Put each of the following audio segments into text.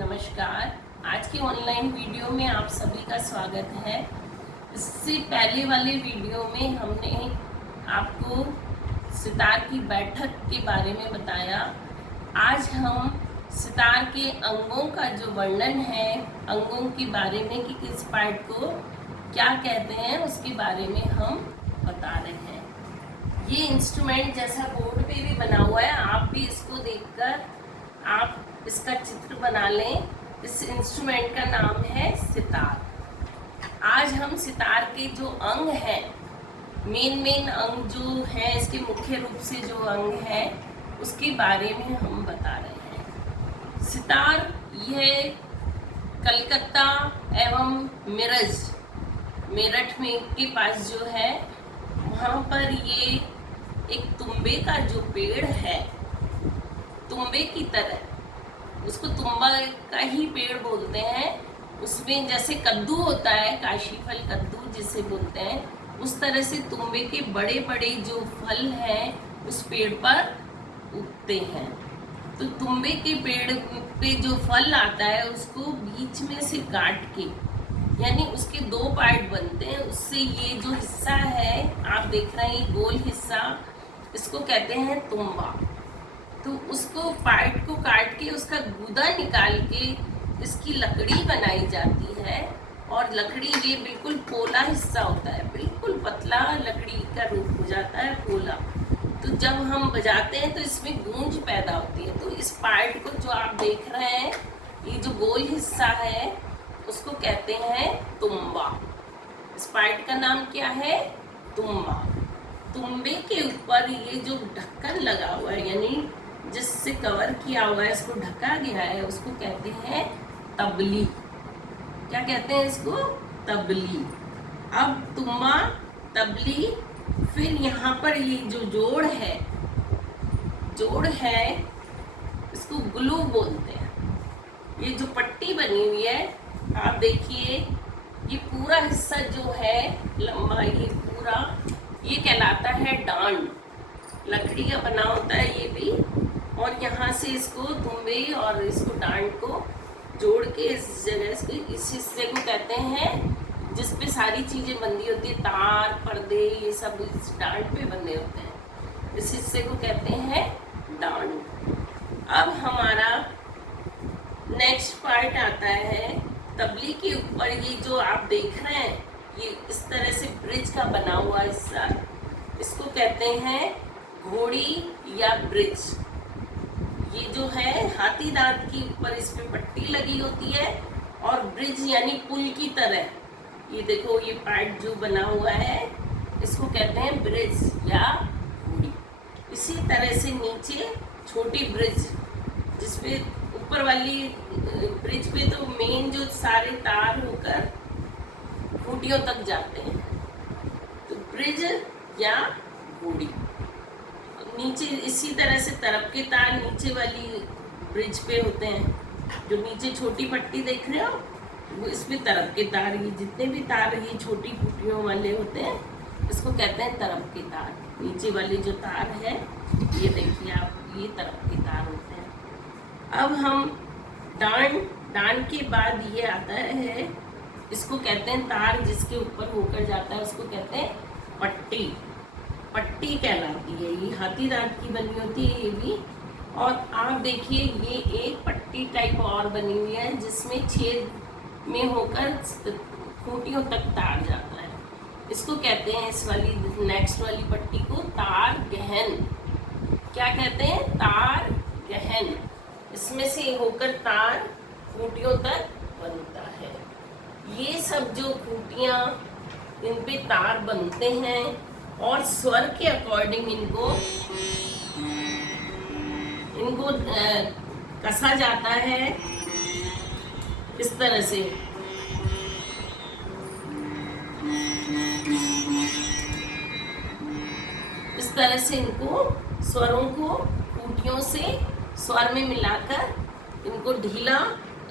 नमस्कार। आज के ऑनलाइन वीडियो में आप सभी का स्वागत है। इससे पहले वाले वीडियो में हमने आपको सितार की बैठक के बारे में बताया। आज हम सितार के अंगों का जो वर्णन है, अंगों के बारे में कि किस पार्ट को क्या कहते हैं उसके बारे में हम बता रहे हैं। ये इंस्ट्रूमेंट जैसा बोर्ड पे भी बना हुआ है, आप भी इसको देखकर आप इसका चित्र बना लें। इस इंस्ट्रूमेंट का नाम है सितार। आज हम सितार के जो अंग हैं, मेन अंग जो है, इसके मुख्य रूप से जो अंग है उसके बारे में हम बता रहे हैं। सितार यह कलकत्ता एवं मेरठ में के पास जो है, वहाँ पर ये एक तुम्बे का जो पेड़ है, तुम्बे की तरह, उसको तुम्बा का ही पेड़ बोलते हैं। उसमें जैसे कद्दू होता है, काशी फल कद्दू जिसे बोलते हैं, उस तरह से तुम्बे के बड़े बड़े जो फल हैं उस पेड़ पर उगते हैं। तो तुम्बे के पेड़ पे जो फल आता है उसको बीच में से काट के, यानी उसके दो पार्ट बनते हैं, उससे ये जो हिस्सा है आप देख रहे हैं, गोल हिस्सा, इसको कहते हैं तुम्बा। तो उसको पार्ट को काट के उसका गूदा निकाल के इसकी लकड़ी बनाई जाती है। और लकड़ी ये बिल्कुल पोला हिस्सा होता है, बिल्कुल पतला लकड़ी का रूप हो जाता है, पोला। तो जब हम बजाते हैं तो इसमें गूंज पैदा होती है। तो इस पार्ट को जो आप देख रहे हैं, ये जो गोल हिस्सा है उसको कहते हैं तुम्बा। इस पार्ट का नाम क्या है? तुम्बा। तुम्बे के ऊपर ये जो ढक्कन लगा हुआ है, यानी जिससे कवर किया हुआ है, इसको ढका गया है, उसको कहते हैं तबली। क्या कहते हैं इसको? तबली। अब तुम्बा, तबली, फिर यहाँ पर ये जो जोड़ है इसको ग्लू बोलते हैं। ये जो पट्टी बनी हुई है आप देखिए, ये पूरा हिस्सा जो है लंबा, ये पूरा, ये कहलाता है डांड। लकड़ी का बना होता है ये भी। और यहाँ से इसको तुम्बे और इसको डांड को जोड़ के इस जगह से, इस हिस्से को कहते हैं जिस पे सारी चीज़ें बंधी होती है, तार, पर्दे, ये सब इस डांड पे बंधे होते हैं। इस हिस्से को कहते हैं डांड। अब हमारा नेक्स्ट पार्ट आता है तबली के ऊपर। ये जो आप देख रहे हैं, ये इस तरह से ब्रिज का बना हुआ हिस्सा, इसको कहते हैं घोड़ी या ब्रिज। ये जो है हाथी दांत के ऊपर इस पे पट्टी लगी होती है, और ब्रिज यानी पुल की तरह, ये देखो ये पार्ट जो बना हुआ है इसको कहते हैं ब्रिज या घोड़ी। इसी तरह से नीचे छोटी ब्रिज, जिसपे ऊपर वाली ब्रिज पे तो मेन जो सारे तार होकर खूंटियों तक जाते हैं, तो ब्रिज या घोड़ी। नीचे इसी तरह से तरफ के तार नीचे वाली ब्रिज पे होते हैं। जो नीचे छोटी पट्टी देख रहे हो, वो इसमें तरफ के तार, ये जितने भी तार ये छोटी खूंटियों वाले होते हैं इसको कहते हैं तरफ के तार। नीचे वाली जो तार है ये देखिए आप, ये तरफ के तार होते हैं। अब हम डांड के बाद ये आता है, इसको कहते हैं तार जिसके ऊपर होकर जाता है, उसको कहते हैं पट्टी। पट्टी कहलाती है। ये हाथी दांत की बनी होती है ये भी। और आप देखिए ये एक पट्टी टाइप और बनी हुई है जिसमें छेद में होकर खूंटियों तक तार जाता है, इसको कहते हैं, इस वाली नेक्स्ट वाली पट्टी को तार गहन। क्या कहते हैं? तार गहन। इसमें से होकर तार खूंटियों तक बनता है। ये सब जो खूंटियाँ, इन पे तार बनते हैं और स्वर के अकॉर्डिंग इनको कसा जाता है इस तरह से। इस तरह से इनको स्वरों को खूंटियों से स्वर में मिलाकर इनको ढीला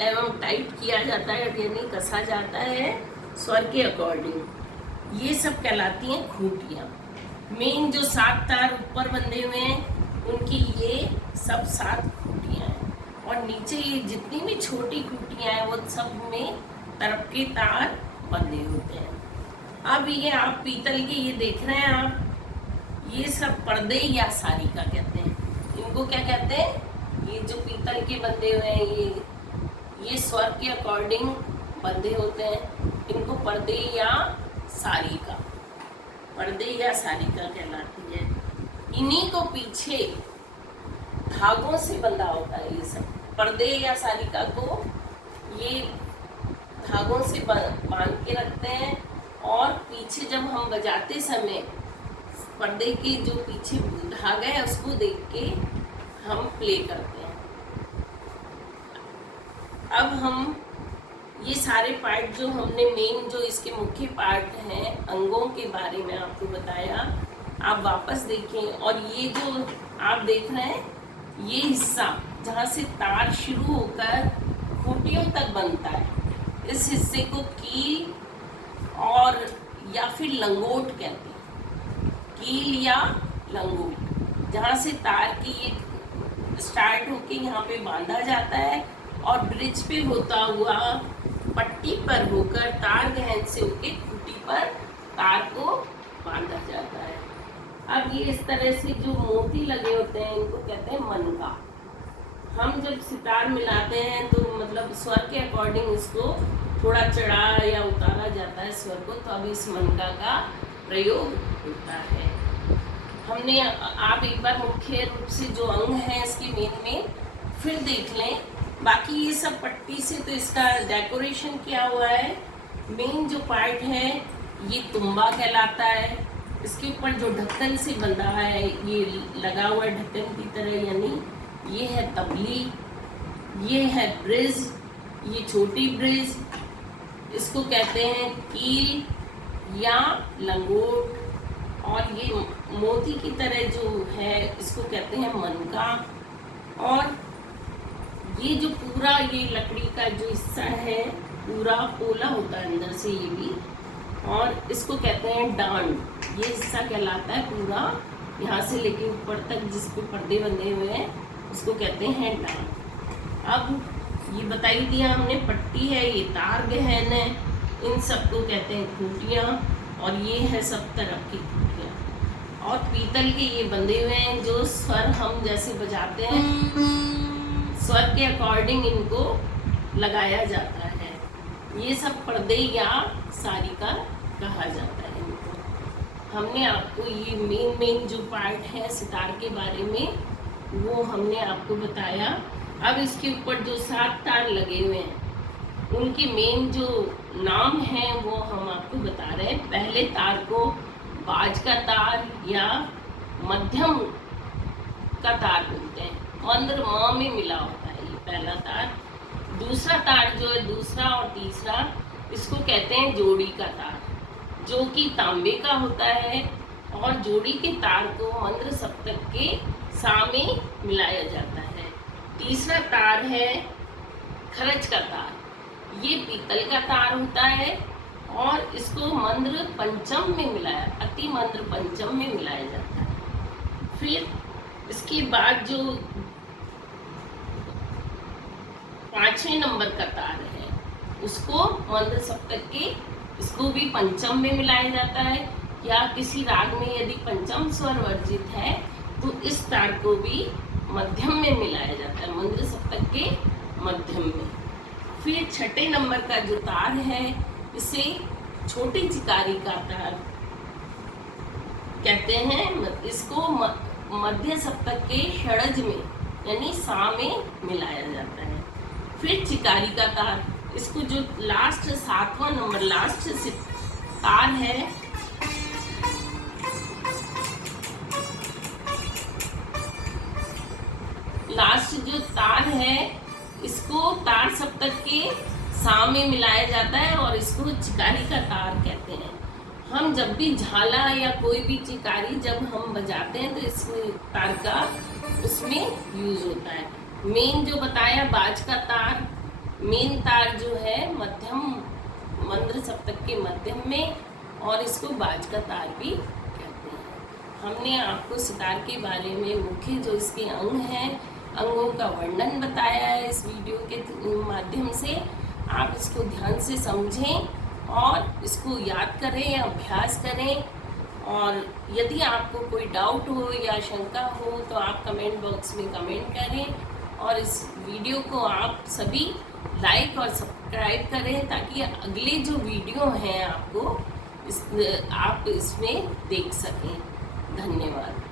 एवं टाइट किया जाता है, यानी कसा जाता है स्वर के अकॉर्डिंग। ये सब कहलाती हैं खूंटियाँ। मेन जो 7 तार ऊपर बंधे हुए हैं उनकी ये सब 7 खूंटियाँ हैं। और नीचे ये जितनी भी छोटी खूंटियां हैं वो सब में तरफ के तार बंधे होते हैं। अब ये आप पीतल के ये देख रहे हैं आप, ये सब पर्दे या सारिका कहते हैं। इनको क्या कहते हैं? ये जो पीतल के बंधे हुए हैं ये स्वर के अकॉर्डिंग बंधे होते हैं। इनको पर्दे या सारिका, पर्दे या सारिका कहलाती है। इन्हीं को पीछे धागों से बंधा होता है। ये सब पर्दे या सारिका को ये धागों से बांध के रखते हैं और पीछे जब हम बजाते समय पर्दे के जो पीछे धागा है उसको देख के हम प्ले करते हैं। अब हम ये सारे पार्ट जो हमने मेन जो इसके मुख्य पार्ट हैं अंगों के बारे में आपको बताया, आप वापस देखें। और ये जो आप देख रहे हैं ये हिस्सा जहाँ से तार शुरू होकर खूंटियों तक बनता है, इस हिस्से को कील और या फिर लंगोट कहते हैं। कील या लंगोट, जहाँ से तार की ये स्टार्ट होके यहाँ पे बांधा जाता है और ब्रिज पे होता हुआ पट्टी पर होकर तार गहन से होके खूंटी पर तार को बांधा जाता है। अब ये इस तरह से जो मोती लगे होते हैं इनको कहते हैं मनका। हम जब सितार मिलाते हैं तो मतलब स्वर के अकॉर्डिंग इसको थोड़ा चढ़ा या उतारा जाता है स्वर को, तो अब इस मनका का प्रयोग होता है। हमने आप एक बार मुख्य रूप से जो अंग है इसके मेन में फिर देख लें। बाकी ये सब पट्टी से तो इसका डेकोरेशन किया हुआ है। मेन जो पार्ट है ये तुम्बा कहलाता है। इसके ऊपर जो ढक्कन से बंधा है ये लगा हुआ है ढक्कन की तरह, यानी ये है तबली, ये है ब्रिज, ये छोटी ब्रिज, इसको कहते हैं कील या लंगोट। और ये मोती की तरह जो है इसको कहते हैं मनका। और ये जो पूरा ये लकड़ी का जो हिस्सा है पूरा पोला होता है अंदर से ये भी, और इसको कहते हैं डांड। ये हिस्सा कहलाता है पूरा यहाँ से लेके ऊपर तक जिस पे पर्दे बंधे हुए हैं उसको कहते हैं डांड। अब ये बताई दिया हमने, पट्टी है, ये तार गहन है, इन सबको कहते हैं खूंटियाँ, और ये है सब तरफ की खूंटियाँ। और पीतल के ये बंधे हुए हैं जो स्वर हम जैसे बजाते हैं स्वर के अकॉर्डिंग इनको लगाया जाता है। ये सब पर्दे या सारिका कहा जाता है इनको। हमने आपको ये मेन जो पार्ट है सितार के बारे में वो हमने आपको बताया। अब इसके ऊपर जो 7 तार लगे हुए हैं उनके मेन जो नाम हैं वो हम आपको बता रहे हैं। पहले तार को बाज का तार या मध्यम का तार बोलते हैं। मंद्र म में मिला होता है ये पहला तार। दूसरा तार जो है, दूसरा और तीसरा, इसको कहते हैं जोड़ी का तार, जो कि तांबे का होता है। और जोड़ी के तार को मंद्र सप्तक के सा में मिलाया जाता है। तीसरा तार है खरच का तार, ये पीतल का तार होता है और इसको मंद्र पंचम में मिलाया, अति मंद्र पंचम में मिलाया जाता है। फिर इसके बाद जो 5वें नंबर का तार है उसको मंद्र सप्तक के, इसको भी पंचम में मिलाया जाता है। या किसी राग में यदि पंचम स्वर वर्जित है तो इस तार को भी मध्यम में मिलाया जाता है, मंद्र सप्तक के मध्यम में। फिर 6ठे नंबर का जो तार है इसे छोटी चिकारी का तार कहते हैं। इसको मध्य सप्तक के षडज में यानी सा में मिलाया जाता है। फिर चिकारी का तार, इसको जो लास्ट 7वां नंबर लास्ट तार है लास्ट जो तार है इसको तार सप्तक के सा में मिलाया जाता है और इसको चिकारी का तार कहते हैं। हम जब भी झाला या कोई भी चिकारी जब हम बजाते हैं तो इस तार का उसमें यूज होता है। मेन जो बताया बाज का तार, मेन तार जो है मध्यम मंद्र सप्तक के मध्यम में, और इसको बाज का तार भी कहते हैं। हमने आपको सितार के बारे में मुख्य जो इसके अंग हैं अंगों का वर्णन बताया है इस वीडियो के माध्यम से। आप इसको ध्यान से समझें और इसको याद करें, अभ्यास करें। और यदि आपको कोई डाउट हो या शंका हो तो आप कमेंट बॉक्स में कमेंट करें और इस वीडियो को आप सभी लाइक और सब्सक्राइब करें ताकि अगले जो वीडियो हैं आप इसमें देख सकें। धन्यवाद।